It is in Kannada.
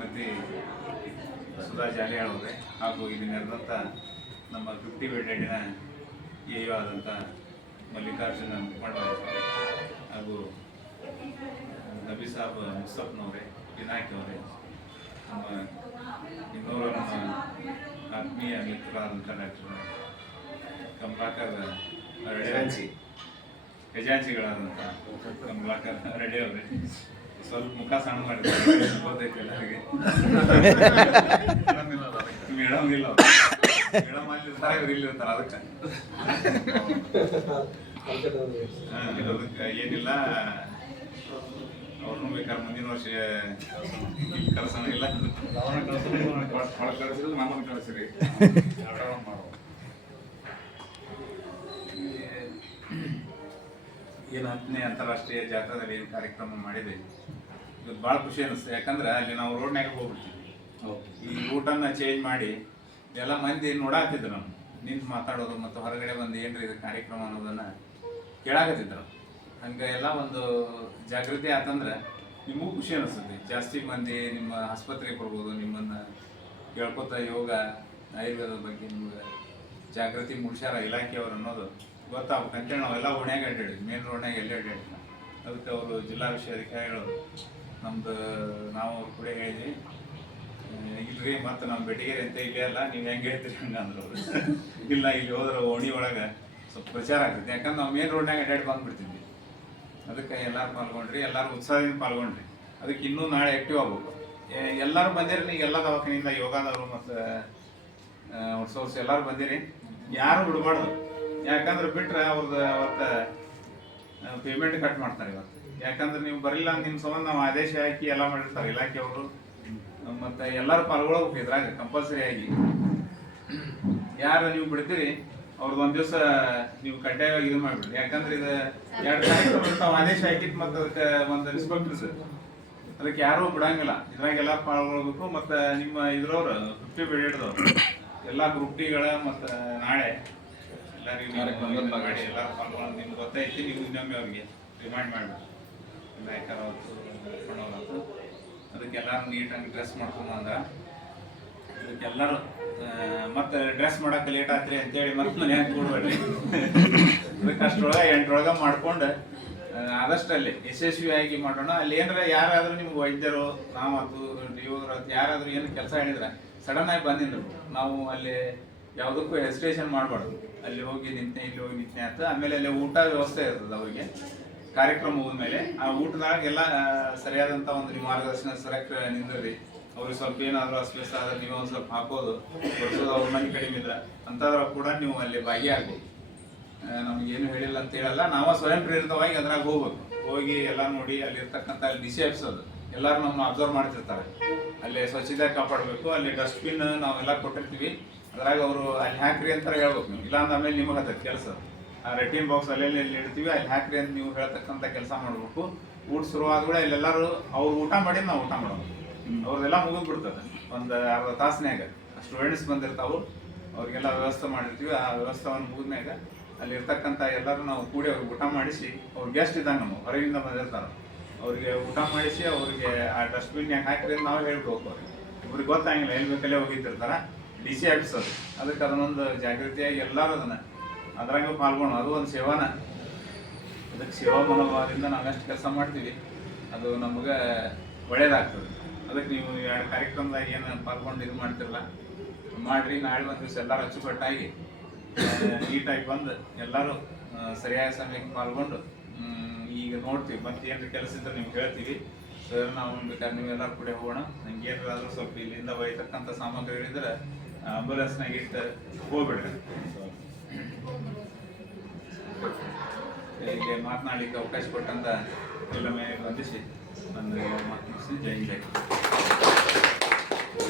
ಶ್ರೀಮತಿ ಸುಧಾ ಜಾಲಿಯಾಳ್ ಅವರೇ ಹಾಗೂ ಇಲ್ಲಿ ನೆರೆದಂಥ ನಮ್ಮ ಫಿಫ್ಟಿ ಬೆಡೆಡಿನ ಎ ಯು ಆದಂಥ ಮಲ್ಲಿಕಾರ್ಜುನ ಮುಖಂಡರು ಹಾಗೂ ನಬಿ ಸಾಬ್ ಮುಸ್ತಫ್ನವರೇ ವಿನಾಯಕ್ ಅವರೇ ನಮ್ಮ ಇನ್ನೂರು ನಮ್ಮ ಆತ್ಮೀಯ ಮಿತ್ರರಾದಂಥ ಡಾಕ್ಟರ್ ಕಮಲಾಕರ್ ರೆಡ್ಡಿ ಖಜಾಂಚಿಗಳಾದಂಥ ಕಮಲಾಕರ್ ರೆಡ್ಡಿ ಅವರೇ. ಸ್ವಲ್ಪ ಮುಖ ಸಣ್ಣ ಮೇಡಮ್ ಇಲ್ಲ ಮೇಡಮ್ ಅಲ್ಲಿ ಅದಕ್ಕೆ. ಏನಿಲ್ಲ. ಅವ್ರನ್ನೂ ಬೇಕಾದ್ರೆ ಮುಂದಿನ ವರ್ಷ, ಕಳ್ಸೋಣ ಇಲ್ಲ. ಕಳ್ಸಿ ನಮ್ಮನ್ನು ಕಳಿಸಿರಿ. ಮಾಡೋ ಏನು ಹತ್ತನೇ ಅಂತಾರಾಷ್ಟ್ರೀಯ ಜಾತ್ರೆಯಲ್ಲಿ ಏನು ಕಾರ್ಯಕ್ರಮ ಮಾಡಿದೆ? ಇದು ಭಾಳ ಖುಷಿ ಅನಿಸ್ತು ಯಾಕಂದ್ರೆ ಅಲ್ಲಿ ನಾವು ರೋಡ್ನಾಗ ಹೋಗ್ಬಿಡ್ತೀವಿ ಈ ರೂಟನ್ನ ಚೇಂಜ್ ಮಾಡಿ ಎಲ್ಲ ಮಂದಿ ನೋಡಾಕತ್ತಿದ್ರು ನಾವು ನಿಂತು ಮಾತಾಡೋದು ಮತ್ತು ಹೊರಗಡೆ ಬಂದು ಏನ್ರಿ ಇದು ಕಾರ್ಯಕ್ರಮ ಅನ್ನೋದನ್ನ ಕೇಳಾಕತ್ತಿದ್ರು. ಹಂಗೆ ಎಲ್ಲ ಒಂದು ಜಾಗೃತಿ ಆತಂದ್ರೆ ನಿಮಗೂ ಖುಷಿ ಅನಿಸ್ತದೆ ಜಾಸ್ತಿ ಮಂದಿ ನಿಮ್ಮ ಆಸ್ಪತ್ರೆಗೆ ಬರ್ಬೋದು ನಿಮ್ಮನ್ನ ಕೇಳ್ಕೊತ ಯೋಗ ಆಯುರ್ವೇದದ ಬಗ್ಗೆ ನಿಮ್ಗೆ ಜಾಗೃತಿ ಮೂಡಿಸ್ಯಾರ ಇಲಾಖೆಯವರು ಅನ್ನೋದು. ಗೊತ್ತಾಗ್ಬೇಕು ಅಂತೇಳಿ ನಾವೆಲ್ಲ ಓಣ್ಯಾಗ ಅಡ್ಡಾಡಿದ್ವಿ ಮೇನ್ ರೋಡ್ನಾಗ ಎಲ್ಲ ಅಡ್ಡಾಡಿ ಅದಕ್ಕೆ ಅವರು ಜಿಲ್ಲಾ ವಿಷಯ ಅಧಿಕಾರಿಗಳು ನಮ್ದು, ನಾವು ಅವ್ರ ಕೂಡ ಹೇಳಿದ್ವಿ ಇಲ್ರಿ, ಮತ್ತು ನಮ್ಮ ಬೆಟಗೇರಿ ಅಂತ ಇಲ್ಲೇ ಅಲ್ಲ, ನೀವು ಹೆಂಗೆ ಹೇಳ್ತೀರಿ? ಹಂಗೆ ಅವ್ರು. ಇಲ್ಲ, ಇಲ್ಲಿ ಹೋದ್ರೆ ಓಣಿ ಒಳಗೆ ಸ್ವಲ್ಪ ಪ್ರಚಾರ ಆಗ್ತೈತಿ. ಯಾಕಂದ್ರೆ ನಾವು ಮೇನ್ ರೋಡ್ನಾಗ ಅಡ್ಡಾಡಿ ಬಂದ್ಬಿಡ್ತಿದ್ವಿ. ಅದಕ್ಕೆ ಎಲ್ಲರೂ ಪಾಲ್ಗೊಂಡ್ರಿ, ಎಲ್ಲರೂ ಉತ್ಸಾಹದಿಂದ ಪಾಲ್ಗೊಂಡ್ರಿ. ಅದಕ್ಕೆ ಇನ್ನೂ ನಾಳೆ ಆ್ಯಕ್ಟಿವ್ ಆಗ್ಬೇಕು. ಎಲ್ಲರೂ ಬಂದಿರಿ, ನೀವು ಎಲ್ಲ ದವಾಖಾನೆಯಿಂದ ಯೋಗದವರು ಮತ್ತು ಸೋರ್ಸ್ ಎಲ್ಲರೂ ಬಂದಿರಿ. ಯಾರು ಬಿಡಬಾರ್ದು ಯಾಕಂದ್ರೆ ಬಿಟ್ರೆ ಅವ್ರದ್ದು ಅವತ್ತು ಪೇಮೆಂಟ್ ಕಟ್ ಮಾಡ್ತಾರೆ ಇವತ್ತು. ಯಾಕಂದ್ರೆ ನೀವು ಬರಲಿಲ್ಲ ನಿಮ್ಮ ಸಂಬಂಧ, ನಾವು ಆದೇಶ ಹಾಕಿ ಎಲ್ಲ ಮಾಡಿರ್ತಾರೆ ಇಲಾಖೆಯವರು. ಮತ್ತು ಎಲ್ಲರೂ ಪಾಲ್ಗೊಳ್ಬೇಕು ಇದ್ರಾಗ ಕಂಪಲ್ಸರಿ ಆಗಿ. ಯಾರು ನೀವು ಬಿಡ್ತೀರಿ ಅವ್ರದ್ದು ಒಂದು ದಿವಸ ನೀವು ಕಡ್ಡಾಯವಾಗಿ ಇದು ಮಾಡ್ಬಿಡ್ರಿ. ಯಾಕಂದ್ರೆ ಇದು ಎರಡು ಕಾರ್ಯಕ್ರಮ ತಾವು ಆದೇಶ ಹಾಕಿದ್ ಮತ್ತು ಅದಕ್ಕೆ ಒಂದು ರಿಸ್ಪೆಕ್ಟ್ ಇರ್ತದೆ ಅದಕ್ಕೆ ಯಾರು ಬಿಡಂಗಿಲ್ಲ. ಇದ್ರಾಗೆಲ್ಲ ಪಾಲ್ಗೊಳ್ಬೇಕು, ಮತ್ತು ನಿಮ್ಮ ಇದ್ರವ್ರು ಫಿಫ್ಟಿ ಪೀರಿಯಡ್ದವ್ರು ಎಲ್ಲ ಗ್ರೂಪ್ ಟಿಗಳ ಮತ್ತೆ ನಾಳೆ. ಎಲ್ಲರಿಗೂ ಕಾರ್ಯಕ್ರಮದಲ್ಲಿ ನೀವು ಮಾಡಿ ಎಲ್ಲರೂ ನಿಮ್ಗೆ ಗೊತ್ತೈತಿ ನೀವು ಇನ್ನೊಮ್ಮೆ ಅವ್ರಿಗೆ ರಿಮೈಂಡ್ ಮಾಡ್ಬೇಕು. ನಾಯಕರ ಹೊತ್ತು ಅದಕ್ಕೆ ಎಲ್ಲರೂ ನೀಟಾಗಿ ಡ್ರೆಸ್ ಮಾಡ್ಕೊಂಡು ಅಂದ್ರೆ ಎಲ್ಲರೂ ಮತ್ತೆ ಡ್ರೆಸ್ ಮಾಡಕ್ಕೆ ಲೇಟ್ ಆತ್ರಿ ಅಂತೇಳಿ ಮತ್ತೆ ಮನ್ಯಾಗ ಕೂಡ್ಬೇಡ್ರಿ. ಅದಕ್ಕೆ ಅಷ್ಟ್ರೊಳಗೆ ಎಂಟ್ರೊಳಗೆ ಮಾಡ್ಕೊಂಡು ಆ, ಆದಷ್ಟಲ್ಲಿ ಯಶಸ್ವಿಯಾಗಿ ಮಾಡೋಣ. ಅಲ್ಲಿ ಏನಾರ ಯಾರಾದ್ರೂ ನಿಮ್ಗೆ ವೈದ್ಯರು ನಾವತ್ತು ಅದು ಯಾರಾದ್ರೂ ಏನು ಕೆಲಸ ಹೇಳಿದ್ರೆ ಸಡನ್ ಆಗಿ ಬಂದಿದ್ರು. ನಾವು ಅಲ್ಲಿ ಯಾವುದಕ್ಕೂ ಹೆಸಿಟೇಷನ್ ಮಾಡಬಾರ್ದು. ಅಲ್ಲಿ ಹೋಗಿ ನಿಂತೆ ಇಲ್ಲಿ ಹೋಗಿ ನಿಂತೆ ಅಂತ. ಆಮೇಲೆ ಅಲ್ಲಿ ಊಟ ವ್ಯವಸ್ಥೆ ಇರ್ತದೆ ಅವರಿಗೆ. ಕಾರ್ಯಕ್ರಮ ಹೋದ್ಮೇಲೆ ಆ ಊಟದಾಗ ಎಲ್ಲ ಆ, ಸರಿಯಾದಂತ ಒಂದು ನೀವು ಮಾರ್ಗದರ್ಶನ ಸರಕ್ ನಿಂದ್ರಿ. ಅವ್ರಿಗೆ ಸ್ವಲ್ಪ ಏನಾದರೂ ಅಸ್ವಸ್ಥ ಆದ್ರೆ ನೀವು ಒಂದು ಸ್ವಲ್ಪ ಹಾಕೋದು. ಬಡಿಸೋದು ಅವ್ರ ಮನೆ ಕಡಿಮೆ ಇದ್ರೆ ಅಂಥದ್ರ ಕೂಡ ನೀವು ಅಲ್ಲಿ ಭಾಗಿಯಾಗ್ಬೋದು. ನಮಗೇನು ಹೇಳಿಲ್ಲ ಅಂತ ಹೇಳಲ್ಲ. ನಾವು ಸ್ವಯಂ ಪ್ರೇರಿತವಾಗಿ ಅದ್ರಾಗ ಹೋಗ್ಬೇಕು. ಹೋಗಿ ಎಲ್ಲ ನೋಡಿ ಅಲ್ಲಿ ಇರ್ತಕ್ಕಂಥ ಅಲ್ಲಿ ನಿಷೇಧಿಸೋದು ಎಲ್ಲರೂ ನಮ್ಮನ್ನ ಅಬ್ಸರ್ವ್ ಮಾಡ್ತಿರ್ತಾರೆ. ಅಲ್ಲಿ ಸ್ವಚ್ಛತೆ ಕಾಪಾಡಬೇಕು. ಅಲ್ಲಿ ಡಸ್ಟ್ಬಿನ್ ನಾವೆಲ್ಲ ಕೊಟ್ಟಿರ್ತೀವಿ. ಅದ್ರಾಗ ಅವರು ಅಲ್ಲಿ ಹಾಕ್ರಿ ಅಂತ ಹೇಳ್ಬೇಕು ನೀವು. ಇಲ್ಲಾಂದ ಆಮೇಲೆ ನಿಮಗೆ ಹತ್ತದ ಕೆಲಸ. ಆ ರೆಟಿನ್ ಬಾಕ್ಸ್ ಅಲ್ಲೆಲ್ಲಿ ಎಲ್ಲಿ ಇಡ್ತೀವಿ ಅಲ್ಲಿ ಹಾಕ್ರಿ ಅಂತ ನೀವು ಹೇಳ್ತಕ್ಕಂಥ ಕೆಲಸ ಮಾಡಬೇಕು. ಊಟ ಶುರುವಾದ ಕೂಡ ಇಲ್ಲೆಲ್ಲರೂ ಅವ್ರು ಊಟ ಮಾಡಿ ನಾವು ಊಟ ಮಾಡೋದು. ಅವ್ರದೆಲ್ಲ ಮುಗಿದ್ ಬಿಡ್ತದೆ. ಒಂದು ಅರ್ಧ ತಾಸ್ನ್ಯಾಗ ಸ್ಟೂಡೆಂಟ್ಸ್ ಬಂದಿರ್ತಾವೆ. ಅವ್ರಿಗೆಲ್ಲ ವ್ಯವಸ್ಥೆ ಮಾಡಿರ್ತೀವಿ. ಆ ವ್ಯವಸ್ಥೆವನ್ನು ಮುಗಿದ್ಮ್ಯಾಗ ಅಲ್ಲಿ ಇರ್ತಕ್ಕಂಥ ಎಲ್ಲರೂ ನಾವು ಕೂಡಿ ಅವ್ರಿಗೆ ಊಟ ಮಾಡಿಸಿ ಅವ್ರು ಗೆಸ್ಟ್ ಇದ್ದಂಗೆ ನಮ್ಮ ಹೊರಗಿಂದ ಬಂದಿರ್ತಾರೆ. ಅವರಿಗೆ ಊಟ ಮಾಡಿಸಿ ಅವರಿಗೆ ಆ ಡಸ್ಟ್ಬಿನ್ಯಾಗ ಹಾಕಿದ್ರೆ ನಾವು ಹೇಳ್ಬೇಕು ಅವ್ರಿಗೆ. ಇವ್ರಿಗೆ ಗೊತ್ತಾಗಿಲ್ಲ ಎಲ್ಲಿ ಬೇಕಲ್ಲೇ ಹೋಗಿದ್ದಿರ್ತಾರ. ಡಿ ಸಿ ಆಫೀಸ್ ಅದು. ಅದಕ್ಕೆ ಅದನ್ನೊಂದು ಜಾಗೃತಿಯಾಗಿ ಎಲ್ಲರೂ ಅದನ್ನು ಅದ್ರಾಗ ಪಾಲ್ಗೊಳ್ಳೋಣ. ಅದು ಒಂದು ಸೇವಾನ. ಅದಕ್ಕೆ ಸೇವಾ ಮನೋಭಾವದಿಂದ ನಾವೆಷ್ಟು ಕೆಲಸ ಮಾಡ್ತೀವಿ. ಅದು ನಮಗೆ ಒಳ್ಳೇದಾಗ್ತದೆ. ಅದಕ್ಕೆ ನೀವು ಎರಡು ಕಾರ್ಯಕ್ರಮದಾಗ ಏನು ಪಾಲ್ಗೊಂಡು ಇದು ಮಾಡ್ತಿರಲ್ಲ, ಮಾಡಿರಿ. ನಾಳೆ ಒಂದು ದಿವಸ ಎಲ್ಲರೂ ಅಚ್ಚುಕಟ್ಟಾಗಿ ನೀಟಾಗಿ ಬಂದು ಎಲ್ಲರೂ ಸರಿಯಾದ ಸಮಯಕ್ಕೆ ಪಾಲ್ಗೊಂಡು ಈಗ ನೋಡ್ತೀವಿ. ಮತ್ತೆ ಏನು ಕೆಲಸ ಇದ್ರೆ ನಿಮ್ಗೆ ಹೇಳ್ತೀವಿ. ಸರ್ ನಾವು ಬೇಕಾದ್ರೆ ನೀವೆಲ್ಲರೂ ಕೂಡ ಹೋಗೋಣ. ನಂಗೆ ಏನಾದ್ರೂ ಸ್ವಲ್ಪ ಇಲ್ಲಿಂದ ಒಯ್ತಕ್ಕಂಥ ಸಾಮಗ್ರಿಗಳಿದ್ರೆ ಆಂಬುಲೆನ್ಸ್ನಾಗ ಇಟ್ಟು ಹೋಗ್ಬಿಡ್ರಿ ಇಲ್ಲಿ ಮಾತನಾಡಲಿಕ್ಕೆ ಅವಕಾಶ ಕೊಟ್ಟಂತ ಎಲ್ಲ ಮೇಲೆ ವಂದಿಸಿ ನನ್ನ ಮಾತನಾಡಿಸಿ. ಜೈ ಜೈ